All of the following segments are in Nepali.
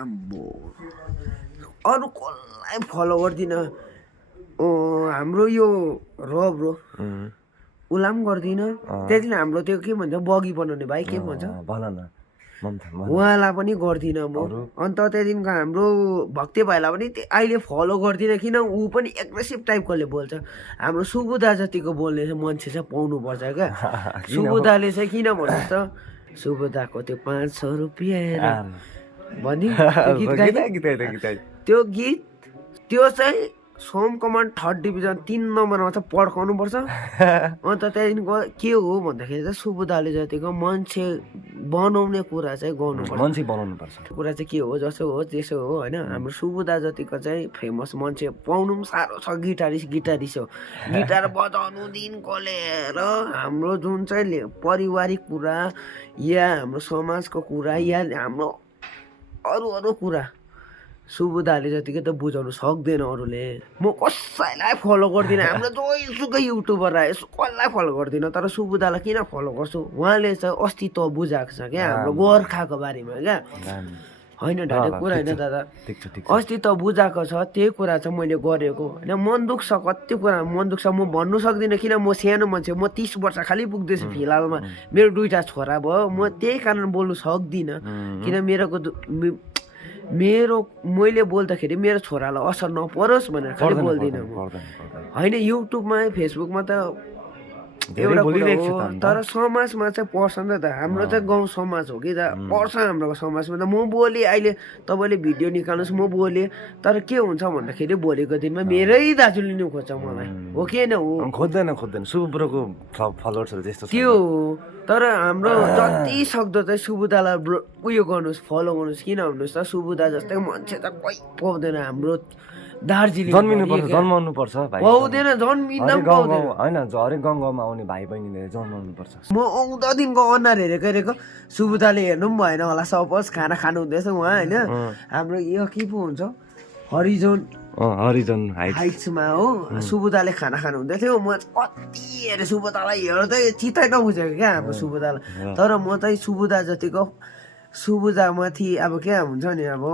आम्बो अरू कसलाई फलो गर्दिनँ हाम्रो यो ब्रो उसलाई पनि गर्दिनँ त्यति हाम्रो त्यो के भन्छ बगी बनाउने भाइ के भन्छ भन न उहाँलाई पनि गर्दिनँ म अन्त त्यहाँदेखिको हाम्रो भक्ति भाइलाई पनि अहिले फलो गर्दिनँ किन ऊ पनि एग्रेसिभ टाइपकोले बोल्छ हाम्रो सुबुदा जतिको बोल्ने चाहिँ मान्छे चाहिँ पाउनुपर्छ क्या सुबुदाले चाहिँ किन भन्नुहोस् त सुबुदाको त्यो 500 रुपियाँ भनि त्यो गीत त्यो चाहिँ सोम कमान 3rd डिभिजन 3 नम्बरमा चाहिँ पड्काउनु पर्छ अन्त त्यहाँदेखिको के हो भन्दाखेरि चाहिँ सुबुदाले जतिको मान्छे बनाउने कुरा चाहिँ गर्नुपर्छ मान्छे बनाउनु पर्छ कुरा चाहिँ के हो जसो हो त्यसो हो होइन हाम्रो सुबुदा जतिको चाहिँ फेमस मान्छे पाउनु पनि साह्रो छ गिटारिस्ट हो गिटार बजाउनुदेखिको लिएर हाम्रो जुन चाहिँ पारिवारिक कुरा या हाम्रो समाजको कुरा या हाम्रो अरू कुरा सुबुदाले जतिकै त बुझाउनु सक्दैन अरूले म कसैलाई फलो गर्दिनँ हाम्रो जोसुकै युट्युबर आयो कसलाई फलो गर्दिनँ तर सुबुदालाई किन फलो गर्छु उहाँले चाहिँ अस्तित्व बुझाएको छ क्या हाम्रो गोर्खाको बारेमा क्या होइन ढाडे कुरा होइन दादा अस्तित्व बुझाएको छ त्यही कुरा चाहिँ मैले गरेको होइन मन दुख्छ कति कुरा मन दुख्छ म भन्नु सक्दिनँ किन म सानो मान्छे म 30 वर्ष खालि पुग्दैछु फिलहालमा मेरो 2टा छोरा भयो म त्यही कारण बोल्नु सक्दिनँ किन मैले बोल्दाखेरि मेरो छोरालाई असर नपरोस् भनेर खालि बोल्दिनँ म होइन युट्युबमा फेसबुकमा त एउटा कुरा हो तर समाजमा चाहिँ पर्छ नि त हाम्रो चाहिँ गाउँ समाज हो कि त पर्छ हाम्रो समाजमा त म बोलेँ अहिले तपाईँले भिडियो निकाल्नुहोस् म बोलेँ तर के हुन्छ भन्दाखेरि भोलिको दिनमा मेरै दाजु लिनु खोज्छ मलाई हो कि होइन हो खोज्दैन सुब्रोको फलोवर्सहरू त्यस्तो त्यो हो तर हाम्रो जति सक्दो चाहिँ सुबुदालाई उयो गर्नुहोस् फलो गर्नुहोस् किन भन्नुहोस् त सुबुदा जस्तै मान्छे त कोही पाउँदैन हाम्रो दार्जिलिङ जन्माउनु पर्छ पाउँदैन जन्मिँदा पनि पाउँदैन होइन हरेक गाउँमा आउने भाइ बहिनीले जन्माउनु पर्छ म आउँदा दिनको अनुहार हेरेको सुबुदाले हेर्नु पनि भएन होला सपोज खाना खानु हुँदैछ उहाँ होइन हाम्रो यो के पो हुन्छ हरिजन हाइट्समा हो सुबुदाले खाना खानु हुँदै थियो म कति हेरेँ सुबुदालाई हेर्दै चित्तै नबुझेको क्या हाम्रो सुबुदालाई तर म चाहिँ सुबुदा जतिको सुबुदामाथि अब क्या हुन्छ नि अब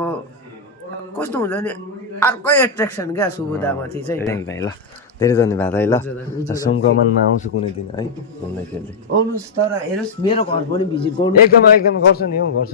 कस्तो हुन्छ नि अर्कै एट्र्याक्सन क्या सुबुदामाथि चाहिँ भाइ ल धेरै धन्यवाद है ल सोमकमानमा आउँछु कुनै दिन है घुम्दै फिर्दै आउनुहोस् तर हेर्नुहोस् मेरो घर पनि भिजिट गर्नु एकदम गर्छु नि गर्छु